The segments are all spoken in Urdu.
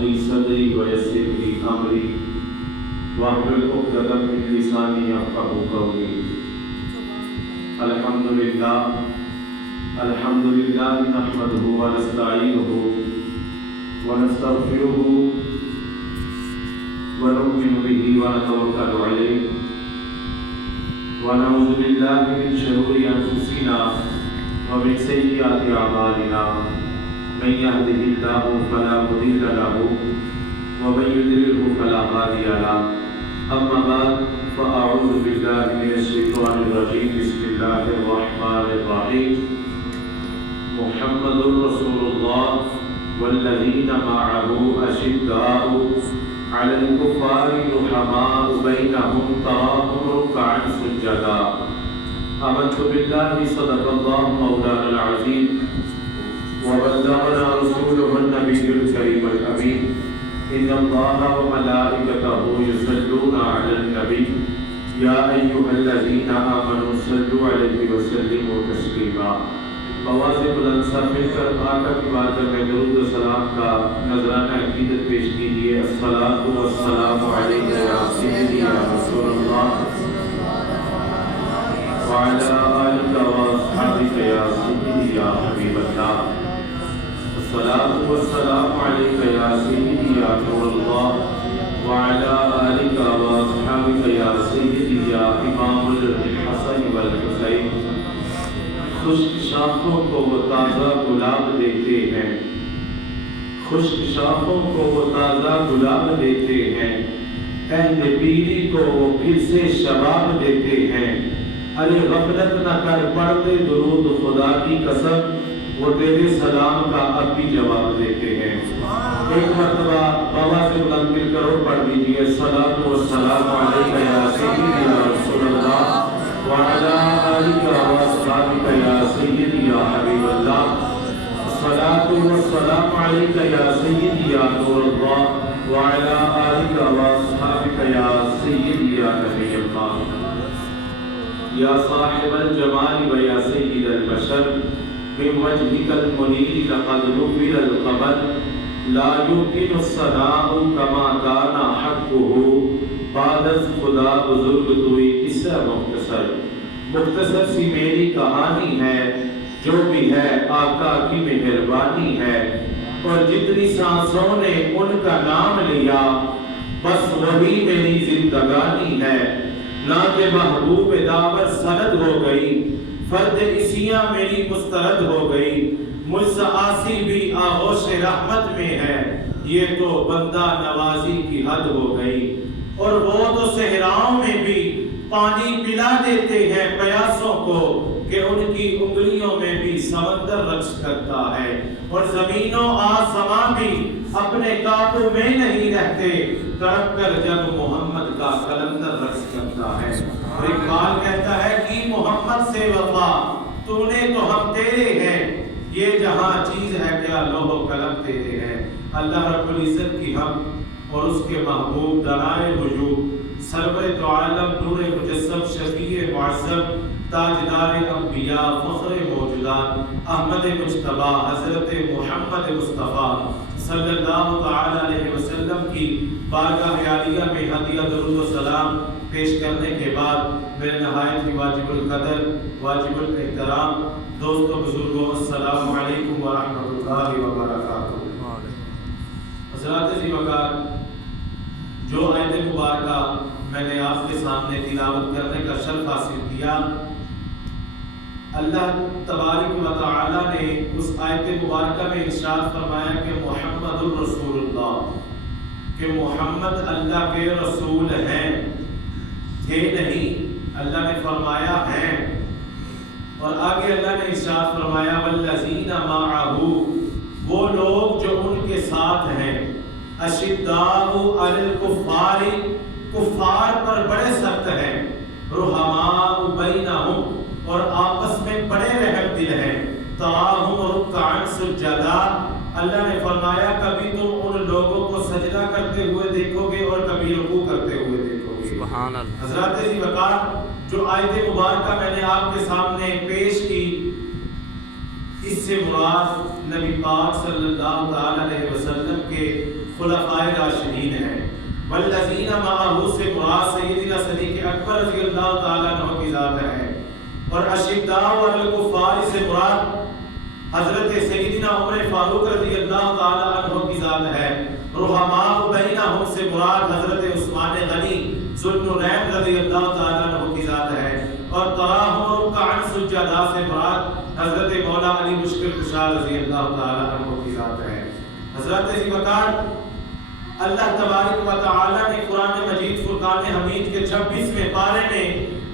لي صدري ويسر لي أمري واحلل عقدة من لساني يفقهوا قولي. الحمد لله نحمده ونستعينه ونستغفره ونؤمن به ونتوكل عليه ونعوذ بالله من شرور أنفسنا ومن سيئات أعمالنا. من يهده الله فلا مضل له ومن يضلله فلا هادي له. أما بعد فأعوذ بالله من الشيطان الرجيم. بسم الله الرحمن الرحيم. محمد رسول الله والذين معه أشداء على الكفار رحماء بينهم تراهم ركعا سجدا. آمنت بالله صدق الله مولانا العظيم وبلغنا رسوله النبي الكريم الأمين. إن الله وملائكته يصلون على النبي يا أيها الذين آمنوا صلوا عليه وسلموا تسليما. مواضع بلند سر مل کر آقا کی بارگاہ میں درود و سلام کا نذرانہ عقیدت پیش کیجیے. الصلاۃ والسلام علیک یا سیدی یا رسول اللہ وعلی آلک واصحابک یا سیدی یا حبیب اللہ. الصلاۃ والسلام علیک یا سیدی یا نور اللہ وعلی آلک واصحابک یا سیدی یا امام الحسن والحسین. خشک شاخوں کو وہ تازہ گلاب دیتے ہیں، خشک شاخوں کو وہ تازہ گلاب دیتے ہیں، اہل پیری کو وہ پھر سے شباب دیتے ہیں. ارے غفلت نہ کر پڑھتے درود خدا کی قسم، وہ تیرے سلام کا اب بھی جواب دیتے ہیں. ایک مرتبہ بابا سے بلند مل کر اور پڑھ دیجیے. الصلاۃ والسلام علیک یا سیدی یا رسول اللہ وعلی آلک واصحابک یا سیدی یا حبیب اللہ. الصلاۃ والسلام علیک یا سیدی یا نور اللہ وعلی آلک واصحابک یا سیدی یا نبی اللہ. یا صاحب الجمال و یا سید البشر من وجهك المنیر لقد نور القمر لا يمكن الصناع كما كان حقه. بعد از خدا بزرگ توئی. قصہ مختصر سی میری کہانی ہے، جو بھی ہے آقا کی مہربانی ہے، اور جتنی سانسوں نے ان کا نام لیا بس وہی میری زندگانی ہے. نہ کہ محبوب داور سند ہو گئی، فرد اسیاں میری مسترد ہو گئی. مجھ سے آسی بھی آغوش رحمت میں ہے، یہ تو بندہ نوازی کی حد ہو گئی. اور وہ تو صحراؤں میں بھی پانی پلا دیتے ہیں پیاسوں کو، کہ ان کی انگلیوں میں بھی سمندر رقص کرتا ہے. اور زمین و آسمان بھی اپنے قابو میں نہیں رہتے، تڑپ کر جب محمد کا کلندر رقص کرتا ہے. اور اقبال کہتا ہے کہ محمد سے وفا تو نے تو ہم تیرے ہیں، یہ جہاں چیز ہے کیا لوح و قلم تیرے ہیں. اللہ رب العزت کی ہم اور اس کے محبوب دلائل وجود سرور دو عالم نور مجسم شفیع معظم تاجدار انبیاء فخر موجودات احمد مجتبی حضرت محمد مصطفیٰ صلی اللہ تعالی علیہ وسلم کی بارگاہ عالیہ میں ہدیہ درود و سلام پیش کرنے کے بعد میرے نہایت ہی واجب القدر واجب الاحترام دوستوں بزرگوں السلام علیکم ورحمۃ اللہ وبرکاتہ. حضرات ذی وقار، جو آیت مبارکہ میں نے آپ کے سامنے تلاوت کرنے کا شرف حاصل کیا، اللہ تبارک و تعالی نے اس آیت مبارکہ میں ارشاد فرمایا کہ محمد الرسول اللہ، کہ محمد اللہ کے رسول ہیں. تھے نہیں، اللہ نے فرمایا ہیں. اور آگے اللہ نے ارشاد فرمایا والذین معہ، وہ لوگ جو ان کے ساتھ ہیں، اشداء علی الکفار، کفار پر بڑے سخت ہیں، رحماء بینہم، اور آپس میں بڑے رحم دل ہیں، تراہم رکعا سجدا. اللہ نے فرمایا کبھی تم ان لوگوں کو سجدہ کرتے ہوئے دیکھو گے اور کبھی رکوع کرتے ہوئے دیکھو گے. سبحان اللہ. حضرات ذی وقار، جو آیت مبارکہ میں نے آپ کے سامنے پیش کی، اس سے مراد نبی پاک صلی اللہ تعالی علیہ وسلم کے خلفائے راشدین ہیں۔ والذین معہ سے مراد سیدنا صدیق اکبر رضی اللہ تعالیٰ عنہ کی ذات ہے، اور اشداء علی الکفار سے مراد حضرت سیدنا عمر فاروق رضی اللہ تعالیٰ عنہ کی ذات ہے۔ رحماء بینہم سے مراد حضرت عثمان غنی ذو النورین رضی اللہ تعالیٰ عنہ کی ذات ہے، اور تراہم رکعا سجدا سے مراد حضرت مولا علی مشکل کشا رضی اللہ تعالیٰ عنہ کی ذات ہے۔ حضرت ذی وقار اللہ تبارک و تعالیٰ نے قرآن مجید فرقان حمید کے 26ویں پارے میں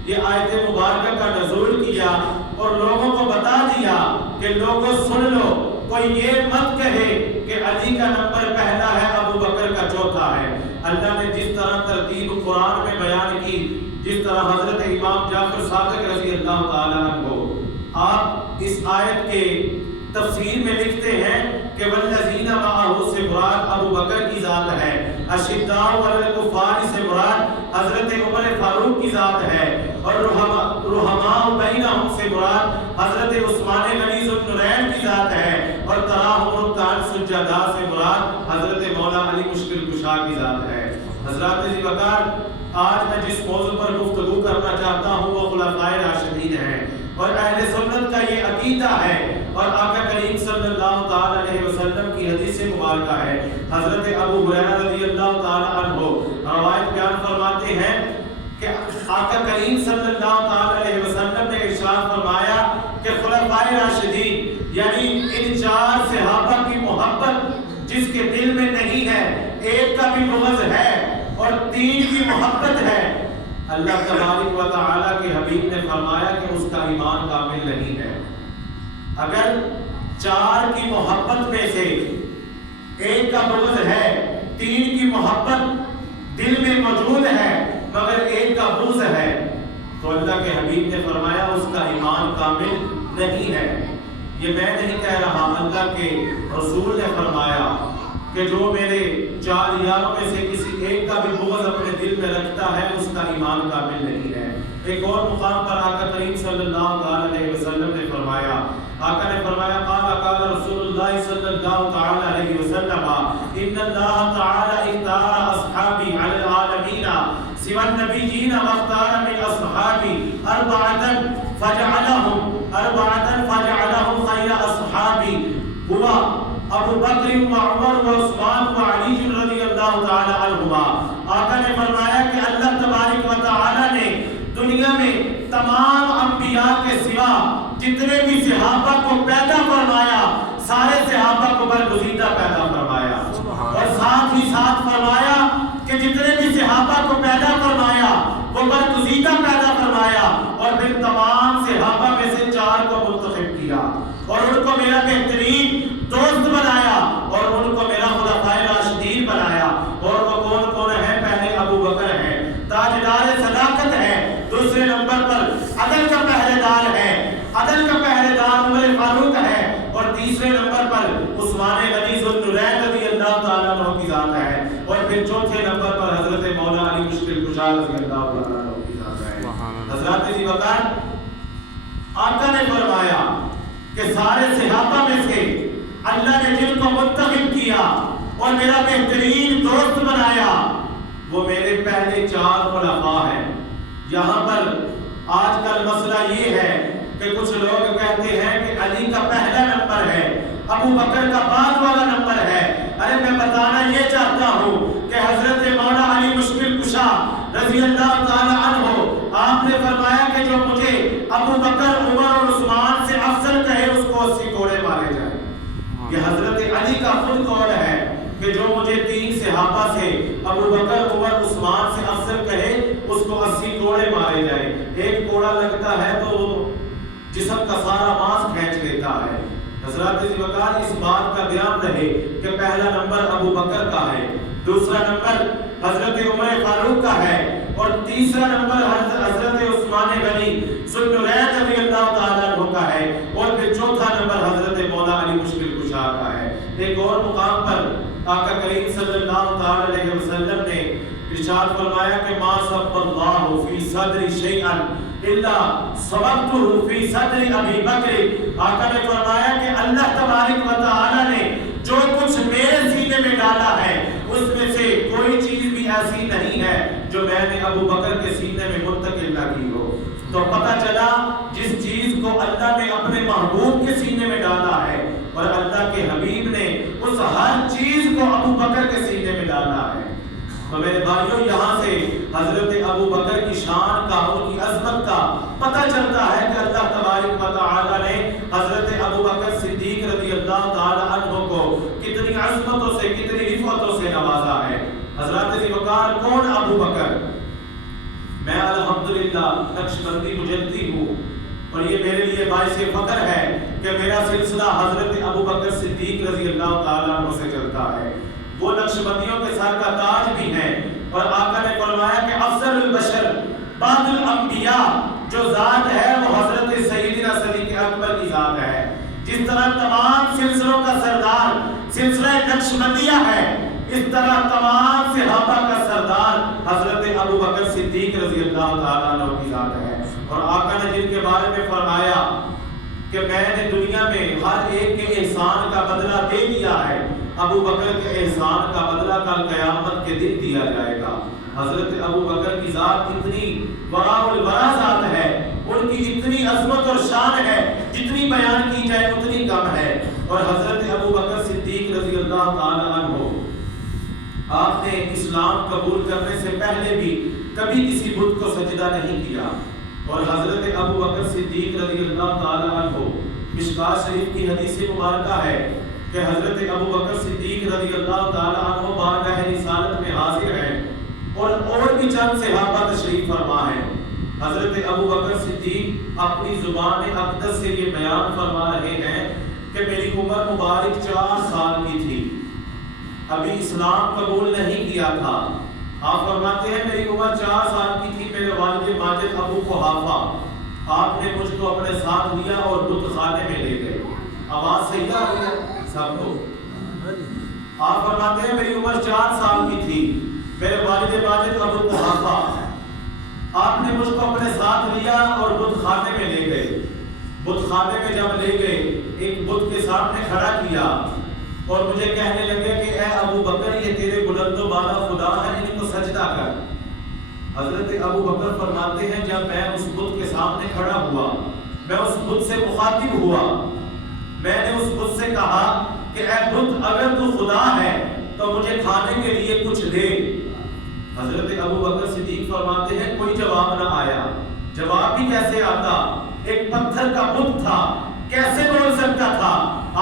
یہ آیت مبارکہ کا نزول کیا اور لوگوں کو بتا دیا کہ لوگوں سن لو، کوئی یہ مت کہے کہ علی کا نمبر پہلا ہے، ابو بکر کا چوتھا ہے۔ اللہ نے جس طرح ترتیب قرآن میں بیان کی، جس طرح حضرت امام جعفر صادق رضی اللہ تعالیٰ عنہ آپ اس آیت کے تفسیر میں لکھتے ہیں کہ والذین معہ سے مراد ابو بکر کی ذات ہے، اشداء علی الکفار سے مراد حضرت عمر فاروق کی ذات ہے، اور رحماء بینہم سے مراد حضرت عثمان غنی ذو النورین کی ذات ہے، اور تراہم رکعا سجدا سے مراد حضرت مولا علی مشکل کشا کی ذات ہے۔ حضرات ذی وقار آج میں جس موضوع پر گفتگو کرنا چاہتا ہوں وہ خلفائے راشدین ہیں، اور اہل سنت کا یہ عقیدہ ہے، اور آقا کریم صلی اللہ تعالی علیہ وسلم کی حدیث مبارکہ ہے۔ حضرت ابو ہریرہ رضی اللہ تعالی عنہ روایت بیان فرماتے ہیں کہ آقا کریم صلی اللہ تعالی علیہ وسلم نے ارشاد فرمایا کہ خلفائے راشدین یعنی ان 4 صحابہ کی محبت جس کے دل میں نہیں ہے، ایک کا بھی بغض ہے اور 3 کی محبت ہے، اللہ تبارک و تعالیٰ کے حبیب نے فرمایا کہ اس کا ایمان کامل نہیں ہے۔ اگر 4 کی محبت میں سے ایک کا بغض ہے، 3 کی محبت دل میں موجود ہے مگر ایک کا بغض ہے، تو اللہ کے حبیب نے فرمایا اس کا ایمان کامل نہیں ہے۔ یہ میں نہیں کہہ رہا، اللہ کے رسول نے فرمایا کہ جو میرے 4 یاروں میں سے کسی ایک کا بھی بغض اپنے دل میں رکھتا ہے اس کا ایمان کامل نہیں ہے۔ ایک اور مقام پر آقا کریم صلی اللہ علیہ وسلم نے فرمایا، آقا نے فرمایا قال رسول اللہ صلی اللہ علیہ وسلم ان اللہ تعالی اختار اصحابی علی العالمین سوى النبیین واختار من اصحابی اربعة فجعلهم خیر اصحابی ہوا ابو بکر و عمر و عثمان و علی رضی اللہ تعالی عنہما۔ آقا نے فرمایا کہ اللہ تبارک و تعالی نے دنیا میں تمام انبیاء کے سوا جتنے بھی صحابہ کو پیدا فرمایا سارے صحابہ کو برگزیدہ پیدا فرمایا، اور ساتھ ہی ساتھ فرمایا کہ جتنے بھی صحابہ کو پیدا فرمایا وہ برگزیدہ پیدا فرمایا، اور پھر تمام صحابہ میں سے 4 کو منتخب کیا اور ان کو میرا بہترین دوست بنایا اور ان کو میرا خلفائے راشدین بنایا۔ اور وہ کون کون ہے؟ پہلے ابو بکر ہے، تاجدار صداقت ہے، دوسرے نمبر پر عدل کا پہرے دار ہے، عدل کا پہرے دار عمر فاروق ہے، اور تیسرے نمبر پر عثمان غنی ذو النورین رضی اللہ تعالیٰ عنہ کی ذات ہے، اور پھر چوتھے نمبر پر حضرت مولا علی مشکل کشا رضی اللہ تعالیٰ عنہ کی ذات ہے۔ حضرات ذی وقار آقا نے فرمایا کہ سارے صحابہ میں سے اللہ نے جن کو منتخب کیا اور میرا بہترین دوست بنایا وہ میرے پہلے 4 خلفاء ہیں۔ یہاں پر آج کل مسئلہ یہ ہے کہ کچھ لوگ کہتے ہیں کہ علی کا پہلا نمبر ہے، ابو بکر کا بعد والا نمبر ہے۔ ارے میں بتانا یہ چاہتا ہوں کہ حضرت مولا علی مشکل کشا رضی اللہ تعالی عنہ آپ نے فرمایا کہ جو مجھے ابو بکر عمر اور عثمان سے افضل کہے اس کو 80 کوڑے مارے جائیں۔ یہ حضرت علی کا خود قول ہے کہ جو مجھے 3 صحابہ سے ابو بکر عمر عثمان سے افضل کہے اس کو 80 کوڑے مارے جائیں۔ ایک کوڑا لگتا ہے تو جسم کا سارا ماس کھینچ لیتا ہے۔ حضرات ذی وقار اس بات کا دھیان رہے کہ پہلا نمبر ابو بکر کا ہے، دوسرا نمبر حضرت عمر فاروق کا ہے، اور تیسرا نمبر حضرت عثمان غنی ذو النورین رضی اللہ تعالیٰ عنہ کا ہے، اور پھر چوتھا نمبر حضرت مولا علی مشکل کشا کا ہے۔ ایک اور مقام پر آقا کریم صلی اللہ تعالی علیہ وسلم نے ارشاد فرمایا کہ ما صب اللہ فی صدر شیئا الا صببته فی صدر ابی بکر۔ آقا نے فرمایا کہ اللہ تبارک و تعالی نے جو کچھ میرے سینے میں ڈالا ہے اس میں سے کوئی چیز بھی ایسی نہیں ہے جو میں نے ابو بکر کے سینے میں منتقل نہ کی ہو۔ تو پتہ چلا جس چیز کو اللہ نے اپنے محبوب کے سینے میں ڈالا ہے اور اللہ کے حبیب نے اس ہر چیز کو ابو بکر کے سینے میں ڈالا ہے۔ تو میرے بھائیوں، یہاں سے حضرت ابو بکر کی شان کا، ان کی عظمت کا پتہ چلتا ہے کہ اللہ تبارک و تعالی نے حضرت ابو بکر صدیق رضی اللہ تعالی عنہ کو کتنی عظمتوں سے، کتنی رفعتوں سے نوازا ہے۔ حضرات ذوالفقار کون ابو بکر؟ میں الحمدللہ نقشبندی مجدی ہوں اور یہ میرے لیے باعث فخر ہے کہ میرا سلسلہ حضرت ابو بکر صدیق رضی اللہ تعالیٰ عنہ سے چلتا ہے۔ وہ نقشبندیوں کے سر کا تاج بھی ہیں اور آقا نے فرمایا کہ افضل البشر بعد الانبیاء جو ذات ہے وہ حضرت سیدنا صدیق اکبر کی ذات ہے۔ جس طرح تمام سلسلوں کا سردار سلسلہ نقشبندیہ ہے، اس طرح تمام صحابہ کا سردار حضرت ابو بکر صدیق رضی اللہ تعالیٰ عنہ کی ذات ہے۔ اور آقا نے جن کے بارے میں فرمایا کہ میں نے دنیا میں ہر ایک کے احسان کا بدلہ دے دیا ہے، ابو بکر کے احسان کا بدلہ کل قیامت کے دن دیا جائے گا۔ حضرت ابو بکر کی ذات اتنی وراء الورا ذات ہے، ان کی اتنی عظمت اور شان ہے، جتنی بیان کی جائے اتنی کم ہے۔ اور حضرت ابو بکر صدیق رضی اللہ تعالی عنہ، آپ نے اسلام قبول کرنے سے پہلے بھی کبھی کسی بت کو سجدہ نہیں کیا۔ اور حضرت ابو بکر صدیق رضی اللہ تعالی عنہ، مشکوٰۃ شریف کی حدیث مبارکہ ہے کہ حضرت ابو بکر صدیق رضی اللہ تعالی عنہ بارگاہ رسالت میں حاضر ہیں اور بھی چند صحابہ تشریف فرما ہیں۔ حضرت ابو بکر صدیق اپنی زبان اقدس سے یہ بیان فرما رہے ہیں کہ میری عمر مبارک 4 سال کی تھی، ابھی اسلام قبول نہیں کیا تھا۔ آپ فرماتے ہیں میری عمر 4 سال کی تھی، میرے والد ماجد ابو قحافہ، آپ نے مجھ کو اپنے ساتھ لیا اور بت خانے میں لے گئے۔ آواز صحیح آ رہی ہے سب کو؟ آپ فرماتے ہیں میری عمر 4 سال کی تھی، میرے والد ماجد ابو قحافہ، آپ نے مجھ کو اپنے ساتھ لیا اور بت خانے میں لے گئے۔ بت خانے میں جب لے گئے، ایک بت کے سامنے کھڑا کیا اور مجھے کہنے لگے کہ اے ابو بکر، یہ تیرے بلند و بالا خدا ہے، ان کو سجدہ کر۔ حضرت ابو بکر فرماتے ہیں جب میں اس بت کے سامنے کھڑا ہوا، میں اس بت سے مخاطب ہوا، میں نے اس بت سے کہا کہ اے بت، اگر تو خدا ہے تو مجھے کھانے کے لیے کچھ دے۔ حضرت ابو بکر صدیق فرماتے ہیں کوئی جواب نہ آیا۔ جواب بھی کیسے آتا؟ ایک پتھر کا بت تھا، کیسے بول سکتا تھا؟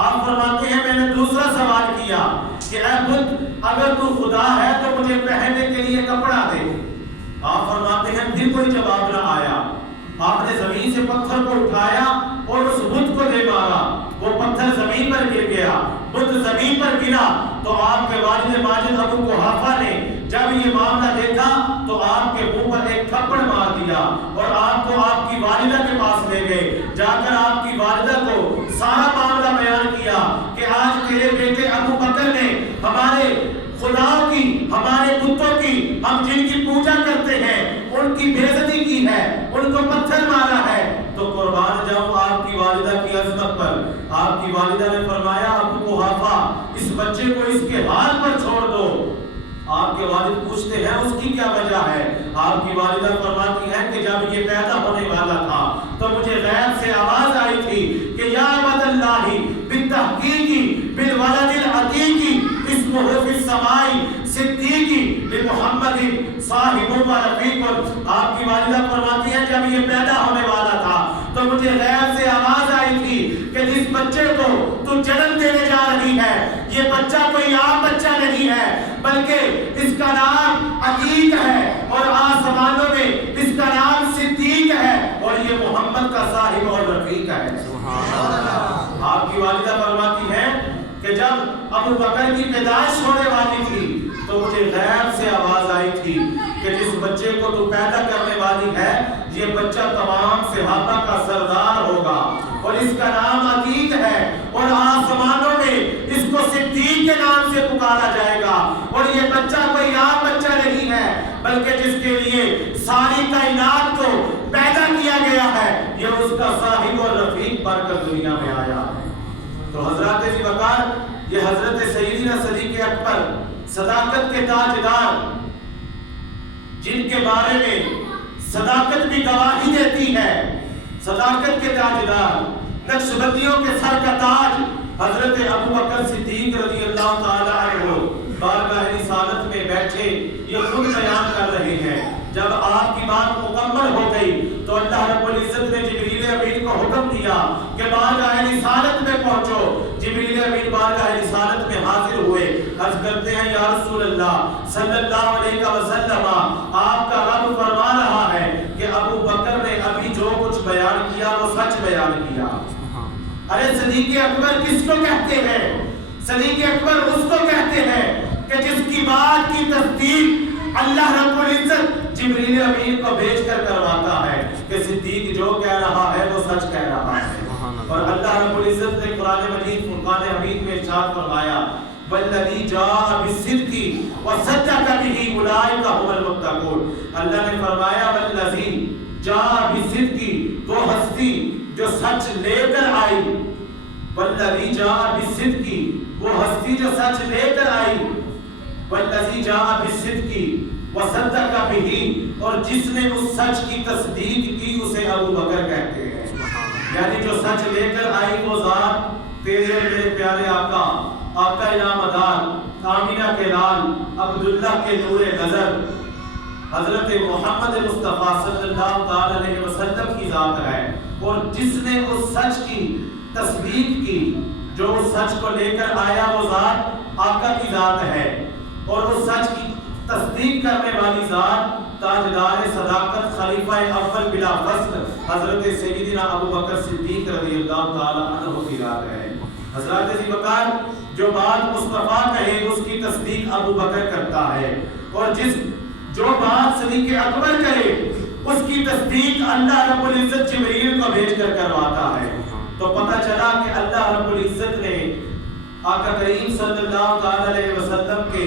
آپ فرماتے ہیں میں نے دوسرا سوال کیا کہ اے بت، اگر تو خدا ہے تو مجھے پہننے کے لیے کپڑا دے۔ آپ فرماتے ہیں پھر کوئی جواب نہ آیا۔ آپ نے زمین سے پتھر کو اٹھایا اور اس بت کو دے مارا، وہ پتھر زمین پر گر گیا، بت زمین پر گرا۔ تو آپ کے والد ماجد ابو قحافہ نے جب یہ معاملہ دیکھا تو آپ کے منہ پر ایک تھپڑ مار دیا اور آپ کو آپ کی والدہ کے پاس لے گئے۔ جا کر آپ کی والدہ کو سارا معاملہ بیان کیا کہ آج تیرے بیٹے ابو بکر نے ہمارے خداؤں کی، ہمارے بتوں کی، ہم جن کی پوجا کرتے ہیں ان کی بے عزتی کی ہے، ان کو پتھر مارا ہے۔ تو قربان جاؤں آپ کی والدہ کی عظمت پر۔ آپ کی والدہ نے فرمایا ابو قحافہ، اس بچے کو اس کے حال پر چھوڑ دو۔ آپ کے والد پوچھتے ہیں اس کی کیا وجہ ہے؟ آپ کی والدہ فرماتی ہے کہ جب یہ پیدا ہونے والا تھا تو مجھے غیب سے آواز آئی تھی کہ یا عبد اللہ بالتحقیقی بالولد العقیقی اسمہ فی السماء صدیقی لمحمد صاحب و رفیق۔ آپ کی والدہ فرماتی ہے جب یہ پیدا ہونے والا تھا تو مجھے غیب سے آواز آئی تھی کہ جس بچے کو تو جنم دینے جا رہی ہے، یہ بچہ کوئی عام بچہ نہیں ہے بلکہ اس کا نام عتیق ہے اور آسمانوں میں اس کا نام صدیق ہے اور یہ محمد کا صاحب اور رفیق ہے۔ آپ کی والدہ فرماتی ہے کہ جب ابو بکر کی پیدائش ہونے والی تھی تو مجھے غیب سے آواز آئی تھی کہ جس بچے کو تو پیدا کرنے والی ہے یہ بچہ تمام صحابہ کا سردار ہوگا اور اس کا نام عتیق ہے اور آسمانوں میں اس کو صدیق کے نام سے پکارا جائے گا اور یہ بچہ کوئی عام بچہ نہیں ہے بلکہ جس کے لیے ساری کائنات کو پیدا کیا گیا ہے، یہ اس کا صاحب اور رفیق بن کر دنیا میں آیا ہے۔ تو حضرات ذوالفقار، یہ حضرت سیدنا صدیق اکبر صداقت کے تاجدار، جن کے بارے میں صداقت بھی گواہی دیتی ہے، صداقت کے تاجدار، نقشبندیوں کے سر کا تاج حضرت ابو بکر صدیق رضی اللہ تعالی عنہ بارگاہ رسالت میں بیٹھے یہ خود بیان کر رہے ہیں، جب آپ کی بات مکمل ہو گئی تو اللہ رب العزت نے جبریل امین کو حکم دیا کہ بارگاہ رسالت میں پہنچو۔ جبریل امین بارگاہ رسالت میں حاضر ہوئے، عرض کرتے ہیں یا رسول اللہ صلی اللہ علیہ وسلم، آپ کا رب فرما رہا ہے کہ ابو بکر نے ابھی جو کچھ بیان کیا وہ سچ بیان کیا۔ ارے صدیق اکبر کس کو کہتے ہیں؟ صدیق اکبر اس کو کہتے ہیں کہ جس کی بات کی تصدیق اللہ رب العزت جبریل امین کو بھیج کر کرواتا ہے کہ صدیق جو کہہ رہا ہے وہ سچ کہہ رہا ہے۔ اور اللہ رب العزت نے قرآن مجید فرقان حمید میں ارشاد فرمایا والذی جاء بالصدق وصدق به اولئک هم المتقون۔ اللہ نے فرمایا والذی جاء بالصدق، وہ ہستی جو سچ لے کر آئی، والذی جاء بالصدق، وہ ہستی جو سچ لے کر آئی، والذی جاء بالصدق وصدق به، اور جس نے اس سچ کی تصدیق کی اسے ابو بکر کہتے ہیں۔ یعنی جو سچ لے کر آئی وہ ذات تیرے میرے پیارے آقا، آقا انعامدار، آمینہ کے لال، عبداللہ کے نور نظر، حضرت محمد مصطفیٰ صلی اللہ تعالی علیہ وسلم کی ذات ہے۔ اور جس نے اس سچ کی تصدیق کی، جو اس سچ کو لے کر آیا وہ ذات آقا کی ذات ہے، اور اس سچ کی تصدیق کرنے والی ذات تاجدار صداقت خلیفہ اول بلا فصل حضرت سیدنا ابو بکر صدیق رضی اللہ تعالی عنہ کی ذات ہے۔ حضرات ذی وقار جو بات مصطفیٰ کہے اس کی تصدیق ابو بکر کرتا ہے، اور جو بات صدیق اکبر کرے اس کی تصدیق اللہ رب العزت جبریل کو بھیج کر کرواتا ہے۔ تو پتہ چلا کہ اللہ رب العزت نے آقا کریم صلی اللہ تعالی علیہ وسلم کے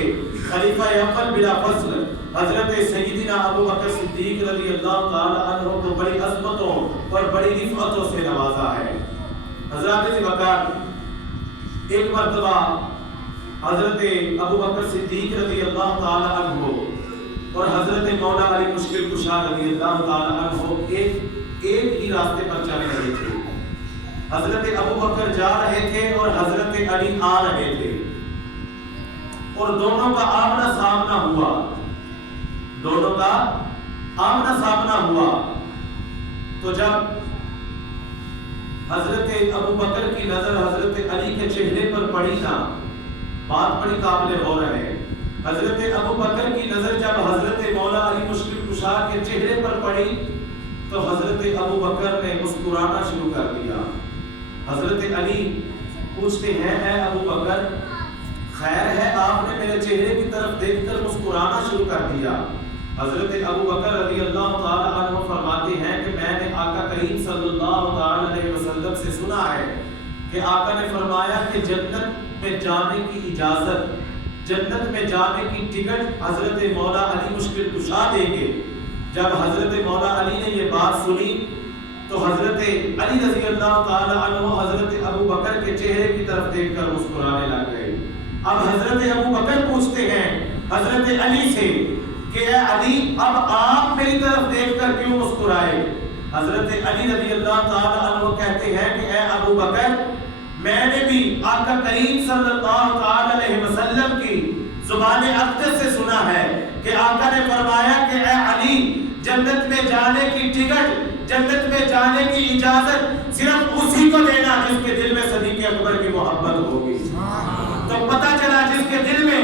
خلیفہ اول بلا فصل حضرت سیدنا ابو بکر صدیق رضی اللہ تعالی عنہ کو بڑی عظمتوں اور بڑی رفعتوں سے نوازا ہے۔ حضرات ذی وقار ایک مرتبہ حضرت ابو بکر صدیق رضی اللہ تعالی عنہ اور حضرت مولا علی مشکل کشا رضی اللہ تعالی عنہ ایک ہی راستے پر چل رہے تھے۔ حضرت ابو بکر جا رہے تھے اور حضرت علی آ رہے تھے، اور دونوں کا آمنا سامنا ہوا، دونوں کا آمنا سامنا ہوا۔ تو جب حضرت ابو بکر کی نظر حضرت علی کے چہرے پر پڑی نا، بات بڑی قابل غور ہے۔ حضرت ابو بکر کی نظر جب حضرت مولا علی مشکل کشا کے چہرے پر پڑی تو حضرت ابو بکر نے مسکرانا شروع کر دیا۔ حضرت علی پوچھتے ہیں اے ابو بکر خیر ہے، آپ نے میرے چہرے کی طرف دیکھ کر مسکرانا شروع کر دیا۔ حضرت ابو بکر رضی اللہ تعالی عنہ فرماتے ہیں کہ میں نے آقا کریم صلی اللہ تعالی علیہ وسلم سے سنا ہے کہ آقا نے فرمایا کہ جنت میں جانے کی اجازت، جنت میں جانے کی ٹکٹ حضرت مولا علی مشکل کشا دیں گے۔ جب حضرت مولا علی نے یہ بات سنی تو حضرت علی رضی اللہ تعالی عنہ حضرت ابو بکر کے چہرے کی طرف دیکھ کر مسکرانے لگ گئے۔ اب حضرت ابو بکر پوچھتے ہیں حضرت علی سے کہ اے علی اب آپ میری طرف دیکھ کر کیوں مسکرائے؟ حضرت علی رضی اللہ تعالی عنہ کہتے ہیں کہ اے ابو بکر میں نے بھی آقا کریم صلی اللہ تعالی علیہ وسلم کی زبان اقدس سے سنا ہے کہ آقا نے فرمایا کہ اے علی جنت میں جانے کی ٹکٹ، جنت میں جانے کی اجازت صرف اسی کو دینا جس کے دل میں صدیق اکبر کی محبت ہوگی۔ تو پتہ چلا جس کے دل میں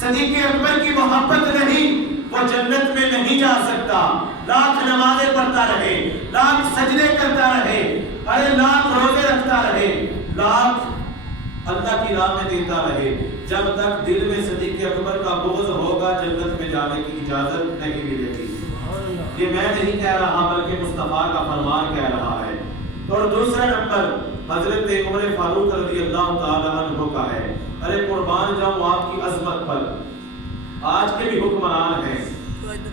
صدیق اکبر کی محبت نہیں وہ جنت میں نہیں جا سکتا، لاکھ نمازیں پڑھتا رہے، لاکھ سجدے کرتا رہے، ارے لاکھ روزے رکھتا رہے، لاکھ اللہ کی راہ میں دیتا رہے، جب تک دل میں صدیق اکبر کا بغض ہوگا جنت میں جانے کی اجازت نہیں ملے گی۔ یہ میں نہیں کہہ رہا بلکہ مصطفیٰ کا فرمان کہہ رہا ہے۔ اور دوسرا نمبر حضرت عمر فاروق رضی اللہ تعالی عنہ کا ہے۔ ارے قربان جاؤں آپ کی عظمت پر، آج کے بھی حکمران ہیں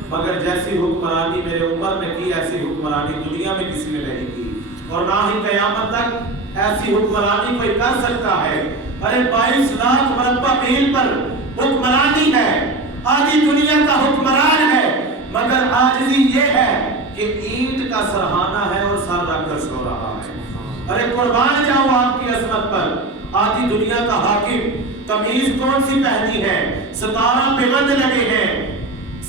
مگر جیسی حکمرانی میرے عمر نے کی ایسی حکمرانی دنیا میں کسی نے نہیں کی، اور نہ ہی قیامت تک ایسی حکمرانی کوئی کر سکتا ہے۔ ارے 22 لاکھ مربع میل پر حکمرانی ہے، آدھی دنیا کا حکمران ہے، مگر عاجزی یہ ہے کہ اینٹ کا سرہانا ہے اور سر رکھ کر سو رہا ہے۔ ارے قربان جاؤ آپ کی عظمت پر، آدھی دنیا کا حاکم، قمیض کون سی پہنی ہے؟ 17 پیوند لگے ہیں،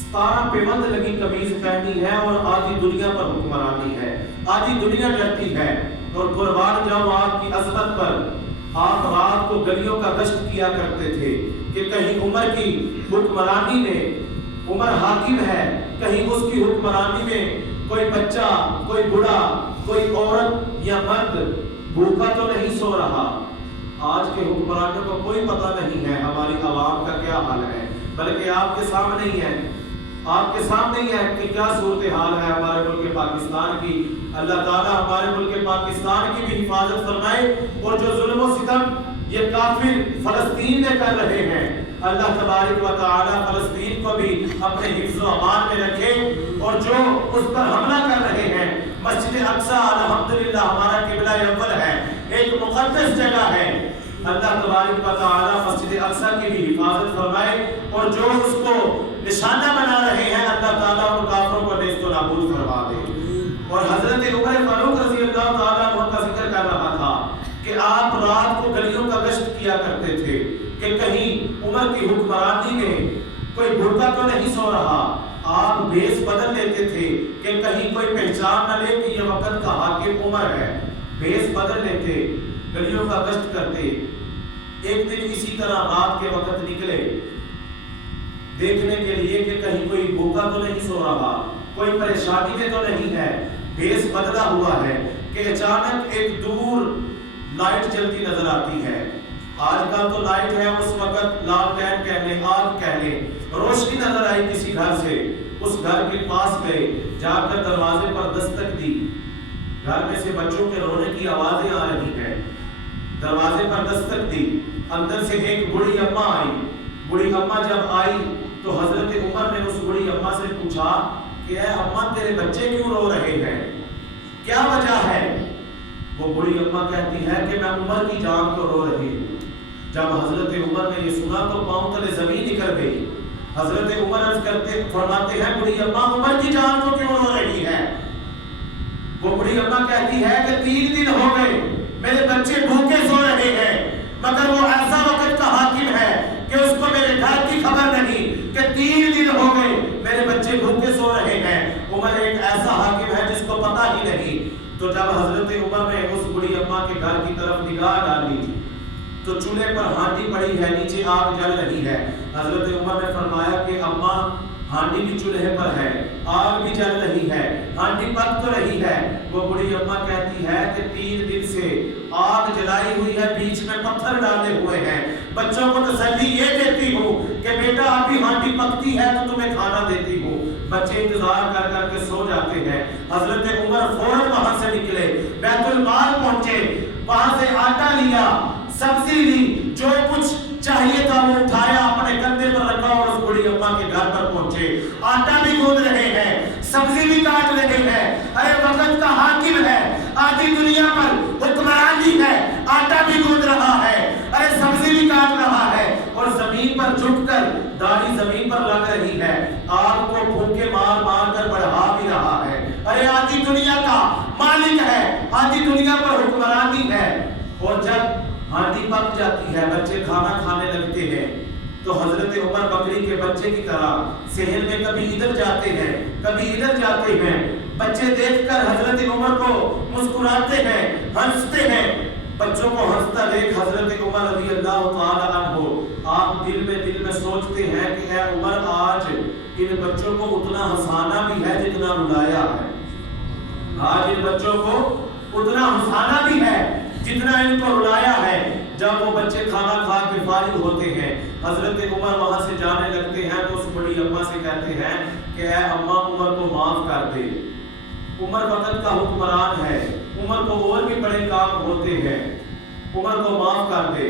17 پیوند لگی قمیض پہنی ہے اور آدھی دنیا پر حکمرانی ہے، آدھی دنیا ڈرتی ہے۔ اور قربان جاؤ آپ کی عظمت پر، آپ رات کو گلیوں کا گشت کیا کرتے تھے کہ کہیں عمر کی حکمرانی میں، عمر حاکم ہے، کہیں اس کی حکمرانی میں کوئی بچہ، کوئی بڑا، کوئی عورت یا مرد بھوکا تو نہیں سو رہا۔ آج کے حکمرانوں کو کوئی پتہ نہیں ہے ہماری عوام کا کیا حال ہے، بلکہ آپ کے سامنے ہی ہے، آپ کے سامنے ہی ہے کہ کیا صورتحال ہے ہمارے ملک پاکستان کی۔ اللہ تعالیٰ ہمارے ملک پاکستان کی بھی حفاظت فرمائے، اور جو ظلم و ستم یہ کافر فلسطین میں کر رہے ہیں، اللہ تبارک و تعالیٰ فلسطین کو بھی اپنے حفظ و امان میں رکھے، اور جو اس پر حملہ کر رہے ہیں، مسجد اقصیٰ الحمدللہ ہمارا قبلہ اول ہے، ایک مقدس جگہ ہے، اللہ تبارک و تعالیٰ مسجد اقصیٰ کی بھی حفاظت فرمائے، اور جو اس کو نشانہ بنا رہے ہیں اللہ تعالیٰ ان کافروں کو نیست و نابود فرما دے۔ اور حضرت عمر فاروق رضی اللہ تعالیٰ عنہ کا ذکر کر رہا تھا کہ آپ رات کو گلیوں کا گشت کیا کرتے تھے کہ کہیں عمر کی حکمرانی میں کوئی بھوکا تو نہیں سو رہا۔ آپ بھیس بدل لیتے تھے کہ کہیں کوئی پہچان نہ لے کہ یہ وقت کا حاکم عمر ہے، بھیس بدل لیتے، گلیوں کا گشت کرتے۔ ایک دن اسی طرح رات کے وقت نکلے دیکھنے کے لیے کہ کہیں کوئی بھوکا تو نہیں سو رہا، کوئی پریشانی میں تو نہیں ہے، بھیس بدلا ہوا ہے، کہ اچانک ایک دور لائٹ جلتی نظر آتی ہے۔ آج کل تو لائٹ ہے، اس وقت لالٹین کہہ لیں، آگ کہہ لیں، روشنی نظر آئی کسی گھر سے، اس گھر کے پاس گئے، جا کر دروازے پر دستک دی، گھر میں سے بچوں کے رونے کی آوازیں آ رہی ہیں، دروازے پر دستک دی، اندر سے ایک بڑی اماں آئی۔ بڑی اماں جب آئی تو حضرت عمر نے اس بڑی اماں سے پوچھا کہ اے اماں تیرے بچے کیوں رو رہے ہیں، کیا وجہ ہے؟ وہ بڑی اماں کہتی ہے کہ میں عمر کی جان کو رو رہی ہوں۔ جب حضرت عمر نے یہ سنا تو پاؤں تلے زمین نکل گئی۔ حضرت عمر عرض کرتے فرماتے ہیں بڑی اماں عمر کی جان کو کیوں رو رہی ہے؟ وہ بڑی اماں کہتی ہے کہ 3 دن ہو گئے میرے بچے بھوکے سو رہے ہیں، مگر وہ ایسا وقت کا حاکم ہے کہ اس کو میرے گھر کی خبر نہیں کہ 3 دن ہو گئے میرے بچے بھوکے سو رہے ہیں۔ عمر ایک ایسا حاکم ہے جس کو پتہ ہی نہیں۔ تو جب حضرت عمر نے اس بڑی اماں کے گھر کی طرف نگاہ ڈالی تو چولہے پر ہانڈی پڑی ہے، نیچے آگ جل رہی ہے۔ حضرت عمر نے فرمایا کہ اماں ہانڈی بھی چولہے پر ہے، آگ بھی جل رہی ہے، ہانڈی پک تو رہی ہے۔ وہ بڑی اماں کہتی ہے کہ 3 دن سے آگ جلائی ہوئی ہے، بیچ میں پتھر ڈالے ہوئے ہیں، بچوں کو تسلی یہ دیتی ہوں کہ بیٹا ابھی ہانڈی پکتی ہے تو تمہیں کھانا دیتی ہوں۔ بچے انتظار کر کر کے سو جاتے ہیں۔ حضرت عمر فوراً وہاں سے نکلے، بیت المال پہنچے، وہاں سے آٹا لیا، سبزی لی، جو کچھ چاہیے تھا وہ اٹھایا، اپنے کندھے پر رکھا اور اس بڑی اماں کے گھر پر پہنچے۔ آٹا بھی گوندھ رہے ہیں، سبزی بھی کاٹ رہے ہیں۔ ارے وقت کا حاکم ہے، آدھی دنیا پر حکمرانی ہے، آٹا بھی گوندھ رہا ہے، ارے سبزی بھی کاٹ رہا ہے، اور زمین پر جھک کر داڑھی زمین پر لگ رہی ہے، آگ کو پھونکے مار مار کر بڑھا بھی رہا ہے۔ ارے آدھی دنیا کا مالک ہے، آدھی دنیا پر حکمرانی ہے۔ اور جب ہانڈی پک جاتی ہے، بچے کھانا کھانے لگتے ہیں، تو حضرت عمر بکری کے بچے کی طرح صحن میں کبھی ادھر جاتے ہیں کبھی ادھر جاتے ہیں۔ بچے دیکھ کر حضرت عمر کو مسکراتے ہیں، ہنستے ہیں۔ بچوں کو ہنستا دیکھ حضرت عمر رضی اللہ تعالی عنہ آپ دل میں سوچتے ہیں کہ اے عمر آج ان بچوں کو اتنا ہنسانا بھی ہے جتنا رلایا ہے، آج ان بچوں کو اتنا ہنسانا بھی ہے جتنا ان کو رلایا ہے۔ جب وہ بچے کھانا کھا کے فارغ ہوتے ہیں، حضرت عمر وہاں سے جانے لگتے ہیں تو اس بڑی اماں سے کہتے ہیں کہ اے اماں عمر کو معاف کر دے، عمر وقت کا حکمران ہے، عمر کو اور بھی بڑے کام ہوتے ہیں، عمر کو معاف کر دے۔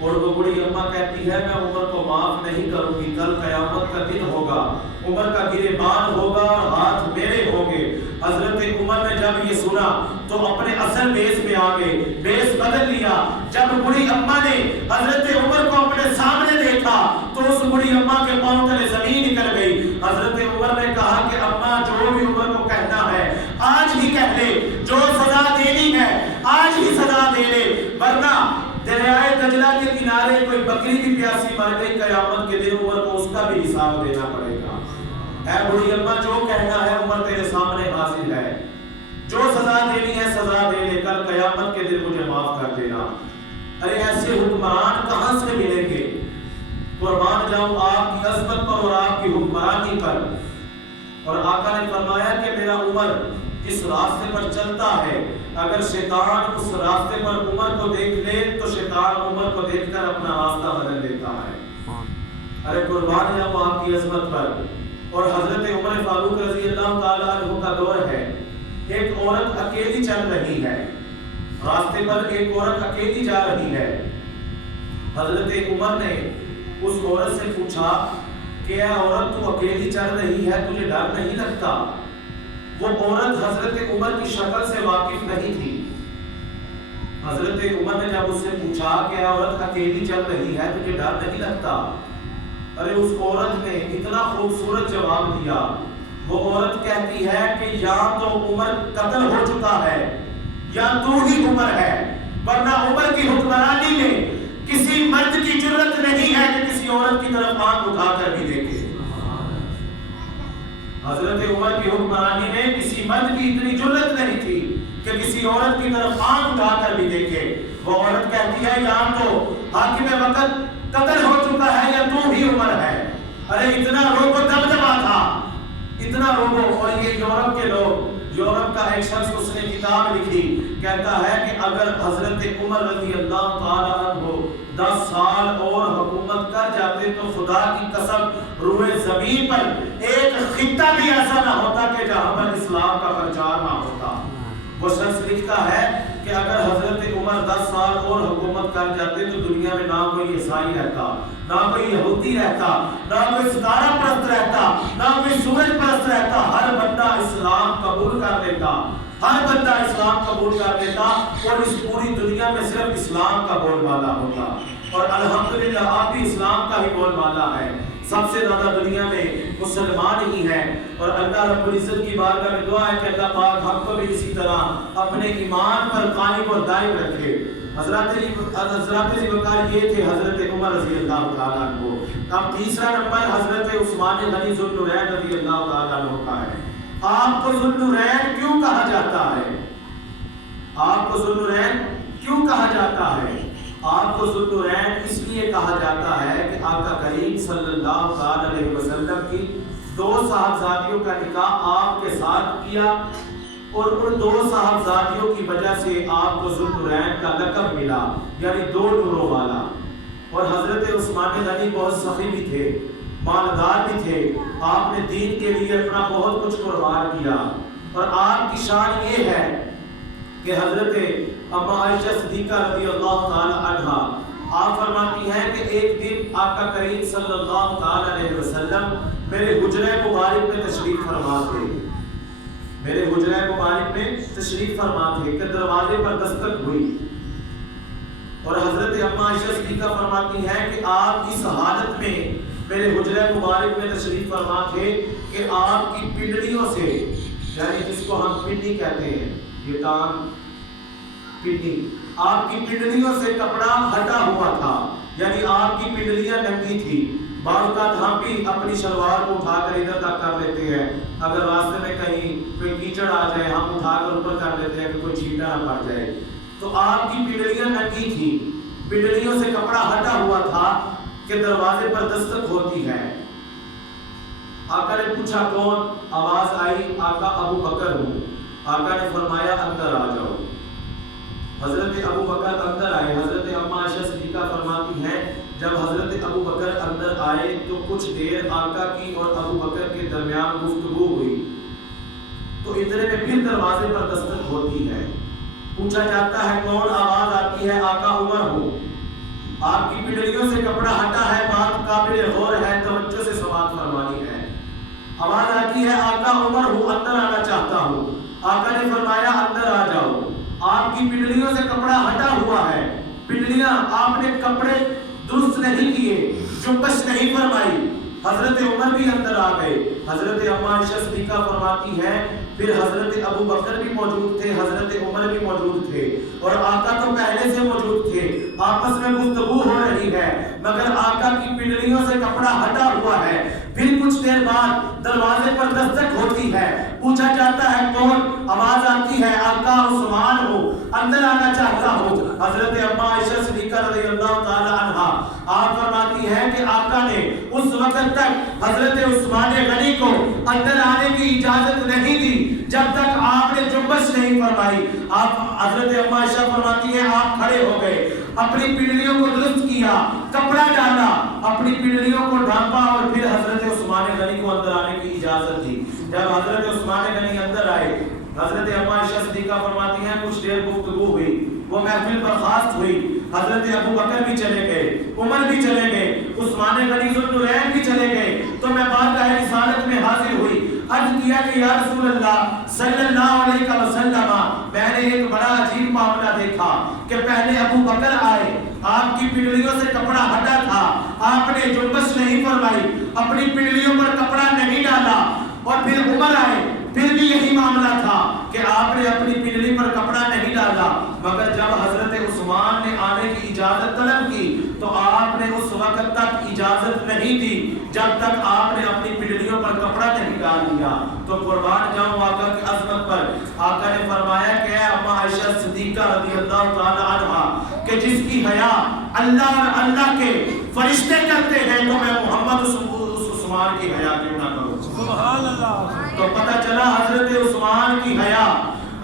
اور وہ بڑی اماں کہتی ہے میں عمر کو معاف نہیں کروں گی، کل قیامت کا دن ہوگا، عمر کا گریبان ہوگا اور ہاتھ میرے ہوں گے۔ حضرت عمر نے جب یہ سنا تو اپنے اصل بیس میں آ گئے، بیس بدل لیا۔ جب بڑی اماں نے حضرت عمر کو اپنے سامنے دیکھا تو تو اس بڑی اماں کے پاؤں تلے زمین نکل گئی۔ حضرت عمر نے کہا کہ اماں جو بھی عمر کو کہنا ہے آج ہی کہہ لے، جو سزا دینی ہے آج ہی سزا دے لے، ورنہ دریائے دجلہ کے کنارے کوئی بکری بھی پیاسی مر گئی، قیامت کے دن عمر کو اس کا بھی حساب دینا پڑے گا۔ اے بڑی اماں جو کہنا ہے عمر تیرے سامنے حاضر ہے، جو سزا دینی ہے سزا دے لے، کل قیامت کے دن مجھے معاف کر دینا۔ ارے ایسے حکمران کہاں سے ملیں گے؟ قربان جاؤں آپ کی عظمت پر اور آپ کی حکمرانی پر۔ اور آقا نے فرمایا کہ میرا عمر اس راستے پر چلتا ہے، اگر شیطان اس راستے پر عمر کو دیکھ لے تو شیطان عمر کو دیکھ کر اپنا راستہ بدل دیتا ہے۔ ارے قربان جاؤں آپ کی عظمت پر۔ اور حضرت عمر فاروق رضی اللہ تعالیٰ عنہ کا دور ہے، ایک عورت اکیلی چل رہی ہے، راستے پر ایک عورت اکیلی جا رہی ہے۔ حضرت عمر نے اس عورت سے پوچھا کہ اے عورت تو اکیلی چل رہی ہے، تجھے ڈر نہیں لگتا؟ وہ عورت حضرت عمر کی شکل سے واقف نہیں تھی۔ حضرت عمر نے جب اس سے پوچھا کہ اے عورت اکیلی چل رہی ہے، تجھے ڈر نہیں لگتا؟ ارے اس عورت نے اتنا خوبصورت جواب دیا۔ وہ عورت کہتی ہے کہ یا تو عمر قتل ہو چکا ہے یا تو ہی عمر ہے، ورنہ عمر کی حکمرانی میں کسی مرد کی جرت نہیں ہے کہ کسی عورت کی طرف آنکھ اٹھا کر بھی دیکھے۔ حضرت عمر کی حکمرانی میں کسی مرد کی اتنی جرت نہیں تھی کہ کسی عورت کی طرف آنکھ اٹھا کر بھی دیکھے۔ وہ عورت کہتی ہے یا تو حاکم وقت قتل ہو چکا ہے یا تو ہی عمر ہے۔ ارے اتنا روب و دبدبا تھا، اتنا روب۔ اور یہ یورپ کے لوگ، یورپ کا ایک شخص اس نے کتاب لکھی، کہتا ہے کہ اگر حضرت عمر رضی اللہ تعالیٰ عنہ 10 سال اور حکومت کر جاتے تو خدا کی قسم روئے زمین پر ایک خطہ بھی ایسا نہ ہوتا کہ جہاں پر اسلام کا پرچار نہ ہوتا۔ وہ شخص لکھتا ہے کہ اگر حضرت عمر 10 سال اور حکومت کر جاتے تو دنیا میں نہ کوئی عیسائی رہتا، نہ کوئی یہودی رہتا، نہ کوئی ستارہ پرست رہتا، نہ کوئی سورج پرست رہتا، ہر بندہ اسلام قبول کر لیتا، ہر بندہ اسلام قبول کر لیتا اور اس پوری دنیا میں صرف اسلام کا بول بالا ہوتا۔ اور الحمدللہ آپ بھی اسلام کا ہی بول بالا ہے، سب سے زیادہ دنیا میں مسلمان ہی ہیں۔ اور اللہ رب العزت کی بارگاہ میں دعا ہے کہ اللہ پاک ہم کو بھی اسی طرح اپنے ایمان پر قائم اور دائم رکھے۔ حضرات جی وقار یہ تھے حضرت عمر رضی اللہ تعالیٰ عنہ۔ اب تیسرا نمبر حضرت عثمان غنی ذو النورین رضی اللہ تعالیٰ عنہ کا ہے۔ آپ کو ذو النورین کیوں کہا جاتا ہے؟ آپ کو ذو النورین کیوں کہا جاتا ہے؟ آپ کو ذو النورین اس لیے کہا جاتا ہے کہ آقا کریم صلی اللہ علیہ وسلم کی 2 صاحبزادیوں کا نکاح آپ کے ساتھ کیا، اور ان 2 صاحبزادیوں کی وجہ سے آپ کو ذو النورین کا لقب ملا، یعنی 2 نوروں والا۔ اور حضرت عثمان غنی بہت سخی بھی تھے، مالدار بھی تھے، آپ نے دین کے لیے اپنا بہت کچھ قربان کیا۔ اور آپ کی شان یہ ہے کہ حضرت اما عائشہ صدیقہ رضی اللہ تعالی عنہا آپ فرماتی ہیں کہ ایک دن آقا کریم صلی اللہ تعالی علیہ وسلم میرے حجرہ مبارک میں تشریف فرما تھے، میرے حجرہ مبارک میں تشریف فرما تھے کہ دروازے پر دستک ہوئی، اور حضرت اما عائشہ صدیقہ فرماتی ہیں کہ آپ اس حالت میں میرے حجرہ مبارک میں تشریف فرما تھے کہ آپ کی پنڈلیوں سے، یعنی جس کو ہم پنڈی کہتے ہیں، یہ ٹانگ پنڈی، آپ کی پنڈلیوں سے کپڑا ہٹا ہوا تھا، یعنی آپ کی پنڈلیاں ننگی تھی۔ بعض اوقات ہم بھی اپنی شلوار کو اٹھا کر ادھر تک کر لیتے ہیں، اگر راستے میں کہیں کوئی کیچڑ آ جائے ہم اٹھا کر اوپر کر لیتے ہیں کہ کوئی چھینٹا نہ پڑ جائے۔ تو آپ کی پنڈلیاں ننگی تھی، پنڈلیوں سے کپڑا ہٹا ہوا تھا کہ دروازے پر دستک ہوتی ہے۔ آقا نے پوچھا کون؟ آواز آئی آقا ابو بکر ہوں۔ آقا نے فرمایا اندر آ جاؤ۔ حضرت ابو بکر اندر آئے۔ حضرت اما عائشہ صدیقہ فرماتی ہیں جب حضرت ابو بکر اندر آئے تو کچھ دیر آقا کی اور ابو بکر کے درمیان گفتگو ہوئی، تو اتنے میں پھر دروازے پر دستک ہوتی ہے، پوچھا جاتا ہے کون؟ آواز آتی ہے آقا عمر ہوں۔ آپ کی پنڈلیوں سے کپڑا ہٹا ہے، بات قابل غور ہے، توجہ سے سماعت فرمانی ہے۔ آواز آتی ہے آقا عمر ہوں، اندر آنا چاہتا ہوں۔ آقا نے فرمایا اندر آ جاؤ۔ آپ کی پنڈلیوں سے کپڑا ہٹا ہوا ہے، پنڈلیاں آپ نے کپڑے درست نہیں کیے، جنبش نہیں فرمائی. حضرت عمر بھی اندر آ گئے. حضرت اما عائشہ صدیقہ فرماتی ہے پھر حضرت ابو بکر بھی موجود تھے, حضرت عمر بھی موجود تھے, اور آقا تو پہلے سے موجود تھے. آپس میں گفتگو ہو رہی ہے مگر آقا کی پنڈلیوں سے کپڑا ہٹا ہوا ہے. پھر کچھ دیر بعد دروازے پر دستک ہوتی ہے, پوچھا جاتا ہے کون؟ آواز آتی ہے آقا عثمان ہو, اندر آنا چاہتا ہوں. حضرت اما عائشہ صدیقہ رضی اللہ تعالی عنہا آپ فرماتی ہے کہ آقا نے اس وقت تک حضرت عثمان غنی کو اندر آنے کی اجازت نہیں دی جب تک آپ نے جنبش نہیں فرمائی. آپ حضرت اما عائشہ فرماتی ہے آپ کھڑے ہو گئے, اپنی پنڈلیوں کو درست کیا, کپڑا ڈالا, اپنی پنڈلیوں کو ڈھانپا اور پھر حضرت عثمان غنی کو اندر آنے کی اجازت دی. جب حضرت عثمان غنی اندر آئے, حضرت اما عائشہ صدیقہ فرماتی ہیں کچھ دیر گفتگو ہوئی, وہ محفل برخاست ہوئی. حضرت ابو بکر بھی چلے گئے, عمر بھی چلے گئے, عثمان غنی ذوالنورین بھی چلے گئے. تو میں بارگاہ رسالت میں حاضر ہوئی, عرض کیا کہ یا رسول اللہ صلی اللہ علیہ وسلم, میں نے ایک بڑا عجیب معاملہ دیکھا کہ پہلے ابو بکر آئے, آپ کی پنڈلیوں سے کپڑا ہٹا تھا, آپ نے جنبش نہیں فرمائی, اپنی پنڈلیوں پر کپڑا نہیں ڈالا, اور پھر عمر آئے, پھر بھی یہی معاملہ تھا کہ آپ نے اپنی پنڈلی پر کپڑا نہیں ڈالا. مگر جب حضرت عثمان نے آنے کی اجازت طلب کی تو آپ نے اس وقت تک اجازت نہیں دی جب تک آپ نے اپنی پنڈلیوں پر کپڑا نہیں ڈال دیا. تو قربان جاؤں آقا کی عظمت پر. آقا نے فرمایا کہ اے اما عائشہ صدیقہ رضی اللہ تعالی عنہا کہ جس کی حیا اللہ اور اللہ کے فرشتے کرتے ہیں تو میں محمد عثمان کی حیا کیوں نہ کروں. سبحان اللہ. تو پتہ چلا حضرت عثمان کی حیا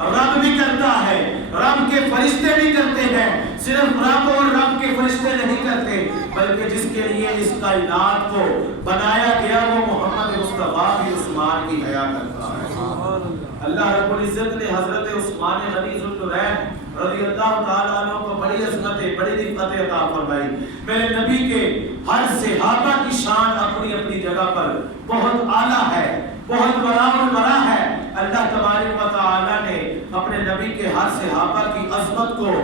رب بھی کرتا ہے, رب کے فرشتے بھی کرتے ہیں. صرف رب اور رب کے فرشتے نہیں کرتے بلکہ جس کے لیے اس کائنات کو بنایا گیا وہ محمد مصطفیٰ بھی عثمان کی حیا کرتا ہے. اللہ رب العزت نے حضرت عثمان غنی ذوالنورین رضی اللہ تعالیٰ عنہ کو بڑی عظمتیں, بڑی رفعتیں عطا فرمائی. میرے نبی کے ہر صحابہ کی شان اپنی اپنی جگہ پر بہت اعلیٰ ہے, بہت بڑا ہے. اللہ تبارک و تعالیٰ نے اپنے نبی کے ہر صحابہ کی عظمت کو,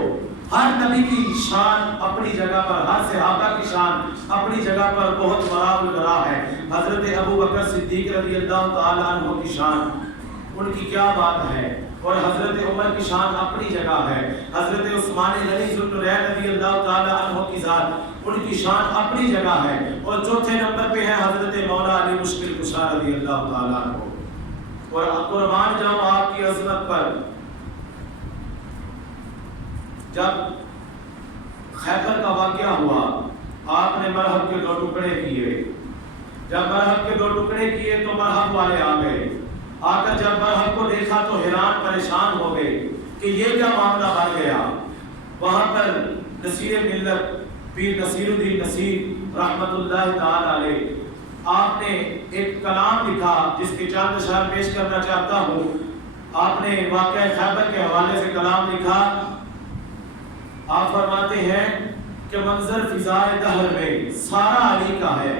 ہر نبی کی شان اپنی جگہ پر, ہر صحابہ کی شان اپنی جگہ پر بہت بڑا ہے. حضرت ابو بکر صدیق رضی اللہ تعالیٰ عنہ کی شان, ان کی کیا بات ہے, اور حضرت عمر کی شان اپنی جگہ ہے. حضرت عثمان غنی ذوالنورین رضی اللہ تعالی عنہ کی ذات, ان کی شان اپنی جگہ ہے. اور چوتھے نمبر پہ ہے حضرت مولا علی مشکل کشا رضی اللہ تعالی عنہ. اور قربان جاؤں آپ کی عظمت پر. جب خیبر کا واقعہ ہوا آپ نے مرحب کے 2 ٹکڑے کیے. جب مرحب کے 2 ٹکڑے کیے تو مرحب والے آ گئے. آ کر جب مرحب کو دیکھا تو حیران پریشان ہو گئے کہ یہ کیا معاملہ بن گیا. وہاں پر نصیر ملت پیر نصیر الدین نصیر رحمت اللہ تعالی علیہ, آپ نے ایک کلام لکھا جس کے چند اشعار پیش کرنا چاہتا ہوں. آپ نے واقعہ خیبر کے حوالے سے کلام لکھا. آپ فرماتے ہیں کہ منظر فضائے دہر میں سارا علی کا ہے,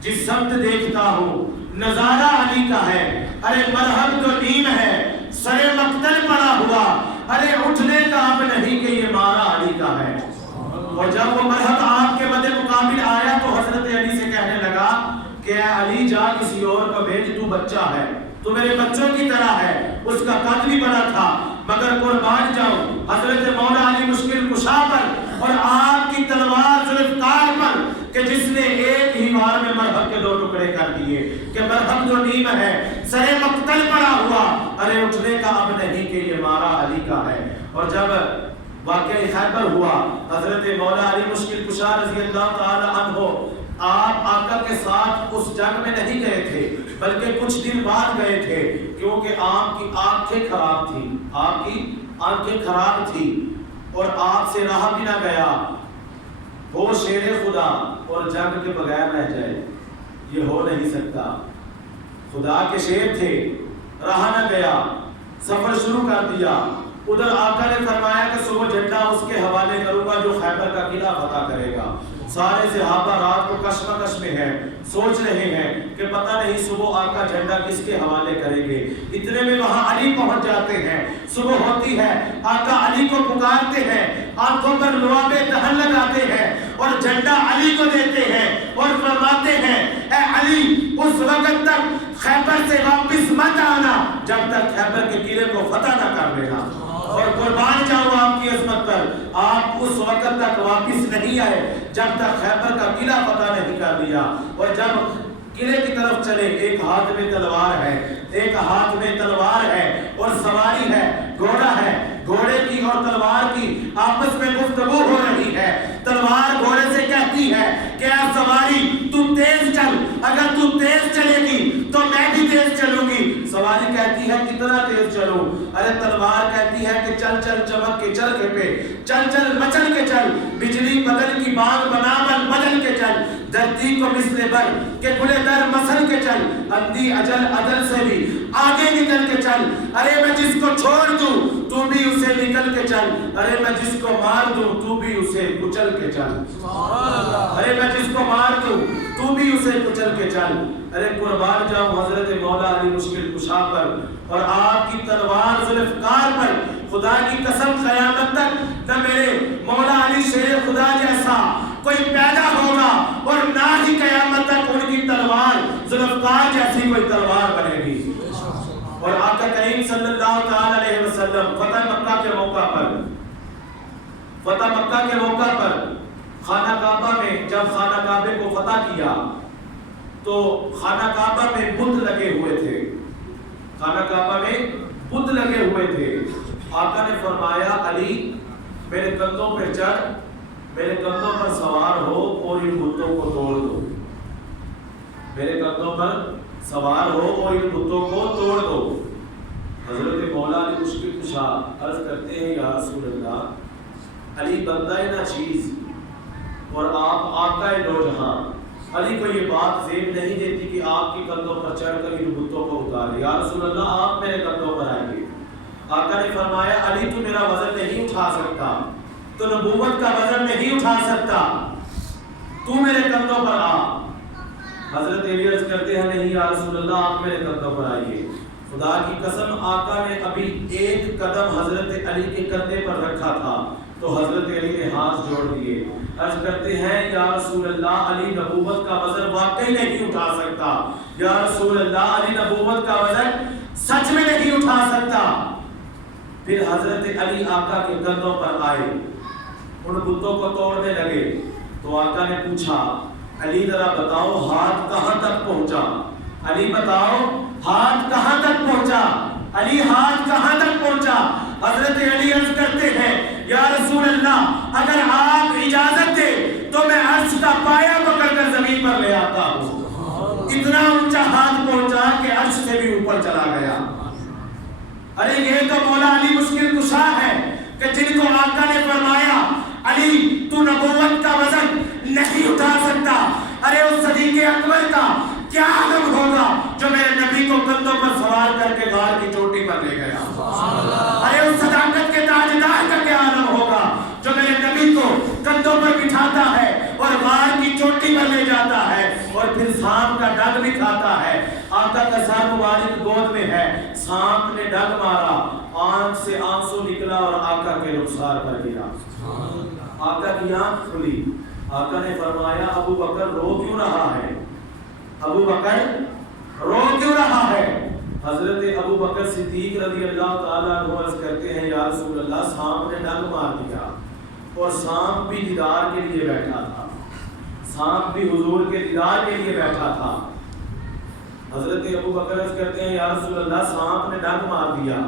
جس سمت دیکھتا ہوں نظارہ علی کا ہے. ارے مرحب تو نیم ہے سر مقتل پڑا ہوا, ارے اٹھنے کا اب نہیں کہ یہ مارا علی کا ہے. اور جب وہ مرحب آپ کے مد مقابل آیا تو حضرت علی سے کہنے لگا کہ اے علی جا کسی اور کو بھیج, تو بچہ ہے, تو میرے بچوں کی طرح ہے. اس کا قد بھی بڑا تھا مگر قربان جاؤں حضرت مولا علی مشکل کشا پر اور آپ کی تلوار ذوالفقار پر کہ جس نے ایک ہی وار میں مرحب کے 2 ٹکڑے کر دیے کہ مرحب جو نیم ہے سر مقتل پڑا ہوا, ارے اٹھنے کا اب نہیں کہ یہ مارا علی کا ہے. اور جب واقعہ خیبر ہوا حضرت مولا علی مشکل کشا رضی اللہ تعالی عنہ آپ آقا کے ساتھ اس جنگ میں نہیں گئے تھے بلکہ کچھ دن بعد گئے تھے کیونکہ آپ کی آنکھیں خراب تھی, آپ کی آنکھیں خراب تھی اور آپ سے رہا بھی نہ گیا. وہ شیر خدا اور جنگ کے بغیر رہ جائے یہ ہو نہیں سکتا. خدا کے شیر تھے, رہا نہ گیا, سفر شروع کر دیا. ادھر آقا نے فرمایا کہ صبح جھنڈا اس کے حوالے کروں گا جو خیبر کا قلعہ فتح کرے گا. سارے صحابہ رات کو کشمکش میں ہیں, سوچ رہے ہیں کہ پتہ نہیں صبح آقا جھنڈا کس کے حوالے کریں گے. اتنے میں وہاں علی پہنچ جاتے ہیں. صبح ہوتی ہے, آقا علی کو پکارتے ہیں, آنکھوں پر لعابِ دہن لگاتے ہیں اور جھنڈا علی کو دیتے ہیں اور فرماتے ہیں اے علی اس وقت تک خیبر سے واپس مت آنا جب تک خیبر کے قلعے کو فتح نہ کر لینا، اور قربان جاؤں آپ کی عظمت پر، آپ اس وقت تک واپس نہیں آئے جب تک خیبر کا قلعہ فتح نہیں کر لیا۔ اور جب قلعے کی طرف چلے، ایک ہاتھ میں تلوار ہے، ایک ہاتھ میں تلوار ہے اور سواری ہے، گھوڑا ہے، گھوڑے کی اور تلوار کی آپس میں گفتگو ہو رہی ہے۔ تلوار گھوڑے سے کہتی ہے کہ اے سواری تو تیز چل، اگر تو تیز چلے گی تو میں بھی تیز چلوں گی۔ سواری کہتی ہے کتنا تیز چلوں؟ ارے تلوار کہتی ہے کہ چل چل چمک کے چرخے پہ، چل چل مچل کے چل، بجلی بدل کی بانگ بنا بدل کے چل، دھرتی کو مثل بر کہ گلے در مسل کے چل، اندھی اجل عدل سے بھی آگے نکل کے چل، ارے میں جس کو چھوڑ دوں تو بھی اسے نکل کے چل، ارے میں جس کو مار دوں تو بھی اسے کچل کے چل، ارے میں جس کو مار دوں تو بھی اسے کچل کے چل۔ ارے قربان جاؤں حضرت مولا علی مشکل کشا پر اور آپ کی تلوار ذوالفقار پر، خدا کی قسم قیامت تک نہ میرے مولا علی شیر خدا جیسا کوئی پیدا ہوگا اور نہ ہی قیامت تک ان کی تلوار ذوالفقار جیسی کوئی تلوار بنے گی۔ اور آقا کریم صلی اللہ تعالی علیہ وسلم فتح مکہ کے موقع پر خانہ کعبہ میں جب خانہ کعبے کو فتح کیا تو خانہ کعبہ میں بت لگے ہوئے تھے، خانہ کعبہ میں بت لگے ہوئے تھے۔ آقا نے فرمایا علی میرے کندھوں پہ چڑھ، میرے کندھوں پر سوار ہو اور ان بتوں کو توڑ دو، میرے کندھوں پر سوار ہو اور ان بتوں کو توڑ دو۔ حضرت مولا علی مشکل کشا عرض کرتے ہیں یا رسول اللہ، علی بندہ نہ چیز اور آپ آقا دو جہاں، علی کو یہ بات زیب نہیں دیتی کہ آپ کی کندھوں پر چڑھ کر ان بتوں کو اتارے، یا رسول اللہ آپ میرے کندھوں پر آئیے۔ آقا نے فرمایا علی تو میرا وزن نہیں اٹھا سکتا، تو نبوت کا وزن نہیں اٹھا سکتا، تو میرے کندھوں پر آ۔ حضرت علی عرض کرتے ہیں نہیں یا رسول اللہ آپ میرے کندھوں پر آئیے۔ خدا کی قسم آقا نے ابھی ایک قدم حضرت علی کے کندھے پر رکھا تھا تو حضرت علی نے ہاتھ جوڑ دیے، عرض کرتے ہیں یا رسول اللہ علی نبوت کا وزن واقعی نہیں اٹھا سکتا، یا رسول اللہ علی نبوت کا وزن سچ میں نہیں اٹھا سکتا۔ پھر حضرت علی آقا کے کندھوں پر آئے، ان بتوں کو توڑنے لگے تو آقا نے پوچھا علی ذرا بتاؤ ہاتھ کہاں تک پہنچا، علی بتاؤ ہاتھ کہاں تک پہنچا، علی ہاتھ کہاں تک پہنچا؟ حضرت علی عرض کرتے ہیں یا رسول اللہ اگر آپ اجازت دے تو میں عرش کا پایا پکڑ کر زمین پر لے آتا ہوں۔ اتنا اونچا ہاتھ پہنچا کہ عرش سے بھی اوپر چلا گیا۔ ارے یہ تو مولا علی مشکل کشا ہے کہ جن کو آقا نے فرمایا علی تو نبوت کا وزن نہیں اٹھا سکتا، ارے اس صدیق اکبر کا کیا عالم ہوگا جو میرے نبی کو کندھوں پر سوار کر کے غار کی چوٹی پر لے گیا، ارے اس صداقت کے تاجدار کا کیا عالم ہوگا جو میرے نبی کو کندھوں پر بٹھاتا ہے اور غار کی چوٹی پر لے جاتا ہے اور پھر سانپ کا ڈنگ بھی کھاتا ہے۔ آقا کا سر مبارک گود میں ہے، سانپ نے ڈنگ مارا، آنکھ سے آنسو نکلا اور آقا کے رخسار پر گرا، آقا کی آنکھ کھلی۔ آقا نے فرمایا ابو بکر رو کیوں رہا ہے، ابو بکر رو کیوں رہا ہے؟ حضرت ابو بکر صدیق رضی اللہ تعالیٰ عنہ عرض کرتے ہیں یا رسول اللہ سانپ نے ڈنگ مار دیا اور سانپ بھی دیدار کے لیے بیٹھا تھا، سانپ بھی حضور کے دیدار کے لیے بیٹھا تھا۔ حضرت ابو بکر عرض کرتے ہیں یا رسول اللہ سانپ نے ڈنگ مار دیا،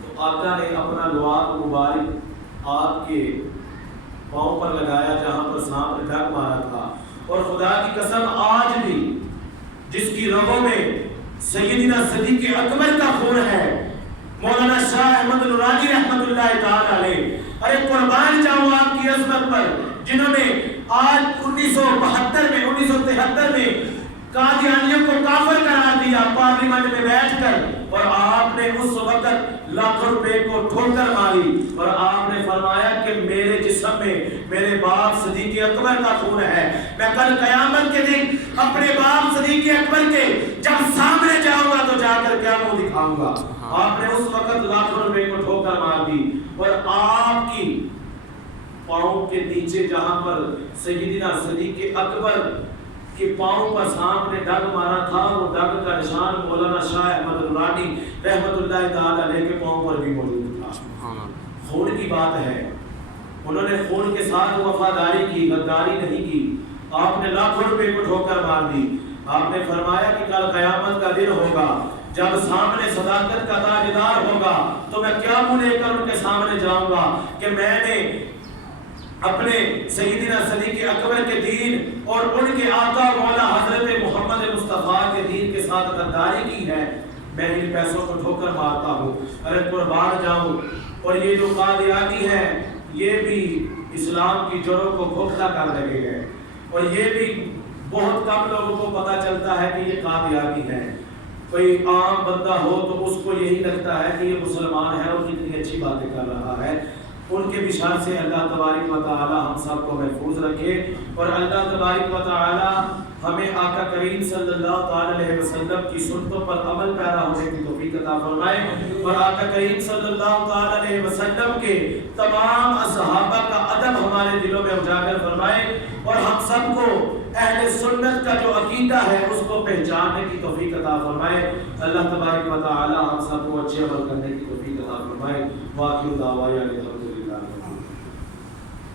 تو آقا نے اپنا لواط مبارک آپ کے پاؤں پر لگایا جہاں پر سانپ نے ڈنگ مارا تھا، اور خدا کی قسم آج بھی جس کی رگوں میں سیدنا صدیق اکبر کا خون ہے، مولانا شاہ احمد نورانی رحمت اللہ تعالی علیہ، ارے قربان جاؤں آپ کی عظمت پر، جنہوں نے آج 1973 میں قادیانیوں کو کافر قرار دیا پارلیمنٹ میں بیٹھ کر، اور آپ نے اس وقت لاکھوں روپے کو ٹھوکر ماری اور آپ نے فرمایا کہ میرے جسم میں میرے باپ صدیق اکبر کا خون ہے، میں کل قیامت کے دن اپنے باپ صدیق اکبر کے جب سامنے جاؤں گا تو جا کر کیا منہ دکھاؤں گا۔ آپ نے اس وقت لاکھوں روپے کو ٹھوکر مار دی اور آپ کی پاؤں کے نیچے جہاں پر سیدنا صدیق اکبر کے پاؤں پر سانپ نے ڈگ مارا تھا، وہ ڈگ کا نشان مولانا شاہ احمد درانی رحمت اللہ تعالی علیہ کے پاؤں پر بھی موجود تھا۔ خون کی بات ہے، انہوں نے خون کے ساتھ وفاداری کی، غداری نہیں کی۔ آپ نے لاکھوں روپے کو ٹھوکر مار دی۔ آپ نے فرمایا کہ کل قیامت کا دن ہوگا، جب سامنے صداقت کا تاجدار ہوگا تو میں کیا منہ لے کر ان کے سامنے جاؤں گا کہ میں نے اپنے سیدنا صدیق اکبر کے دین اور ان کے آقا مولا حضرت محمد مصطفیٰ کے دین کے ساتھ غداری کی ہے۔ میں ان پیسوں کو ٹھوکر مارتا ہوں، ارے قربان جاؤں۔ اور یہ جو قادیانی ہے یہ بھی اسلام کی جڑوں کو کھوکھلا کر لگے گئے، اور یہ بھی بہت کم لوگوں کو پتہ چلتا ہے کہ یہ قادیانی ہے۔ کوئی عام بندہ ہو تو اس کو یہی لگتا ہے کہ یہ مسلمان ہے اور کتنی اچھی باتیں کر رہا ہے۔ ان کے بھی شر سے اللہ تبارک و تعالی ہم سب کو محفوظ رکھے، اور اللہ تبارک و تعالی ہمیں آقا کریم صلی اللہ تعالی علیہ وسلم کی سنتوں پر عمل پیرا ہونے کی توفیق عطا فرمائے، اور آقا کریم صلی اللہ تعالی علیہ وسلم کے تمام صحابہ کا ادب ہمارے دلوں میں اجاگر فرمائے، اور ہم سب کو اہل سنت کا جو عقیدہ ہے اس کو پہچاننے کی توفیق عطا فرمائے۔ اللہ تبارک و تعالی ہم سب کو اچھے عمل کرنے کی توفیق عطا فرمائے۔ واقعی دعویٰ